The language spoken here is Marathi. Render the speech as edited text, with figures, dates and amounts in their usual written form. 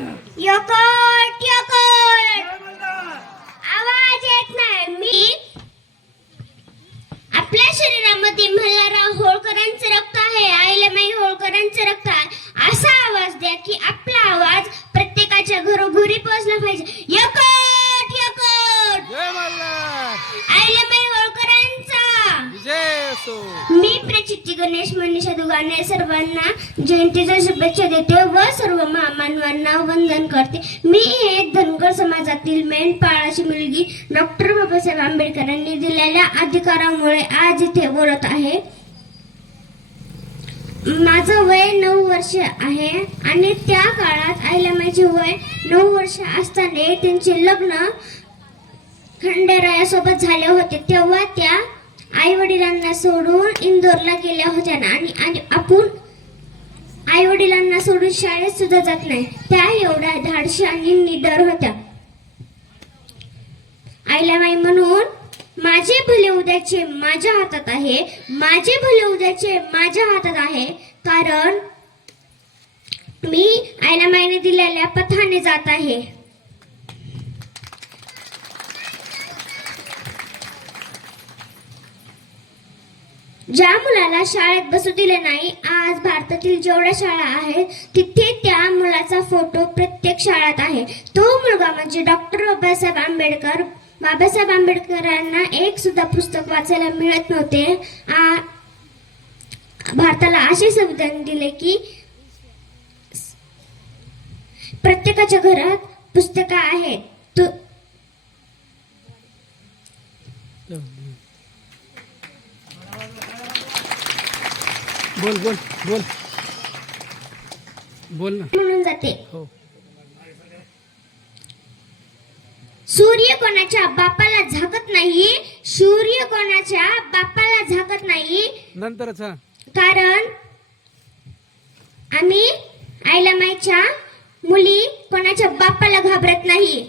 यकोट यकोट आवाज येत नाही. मी आपल्या शरीरामध्ये मल्हारराव होळकरांचं रक्त आहे, अहिल्याबाई होळकरांचं रक्त आहे असा आवाज द्या की आपला आवाज प्रत्येकाच्या घरोघरी पोहोचला पाहिजे. यकोट यकोट जय मल्हार, अहिल्याबाई होळकरांचा जय असो. मी प्रचिती गणेश मनीषा दुगाने सर्वांना जयंतीच्या शुभेच्छा देते व सर्व महामानवांना वंदन करते. मी एक धनगर समाजातील मेंढपाळाची मुलगी डॉक्टर बाबासाहेब आंबेडकरांनी दिलेल्या अधिकारामुळे आज इथे बोलत आहे. माझं वय 9 वर्ष आहे आणि त्या काळात अहिल्याबाईंचे वय 9 वर्ष असताना त्यांचे लग्न खंडेरायासोबत झाले होते. तेव्हा त्या आई वडिलांना सोडून इंदोरला गेल्या होत्या ना आणि आपण आई वडिलांना सोडून शाळेत सुद्धा जात नाही. त्या एवढ्या धाडशी आणि निडर होत्या. अहिल्याबाई म्हणून माझे भले उद्याचे माझ्या हातात आहे, माझे भले उद्याचे माझ्या हातात आहे, कारण मी अहिल्याबाईने दिलेल्या पथाने जात आहे. ज्या मुलाला शाळेत बसू दिले नाही, आज भारतातील जेवढ्या शाळा आहेत तिथे त्या मुलाचा फोटो प्रत्येक शाळेत आहे. तो मुलगा म्हणजे डॉक्टर बाबासाहेब आंबेडकर. बाबासाहेब आंबेडकरांना एक सुद्धा पुस्तक वाचायला मिळत नव्हते. भारताला असे संविधान दिले की प्रत्येकाच्या घरात पुस्तकं आहेत. बोल बोल बोल बोल ना. म्हणून जाते. हो. सूर्य कोणाच्या बापाला झाकत नाही, सूर्य कोणाच्या बापाला झाकत नाही, नंतरच हा. कारण आम्ही अहिल्याबाईंच्या मुली कोणाच्या बापाला घाबरत नाही.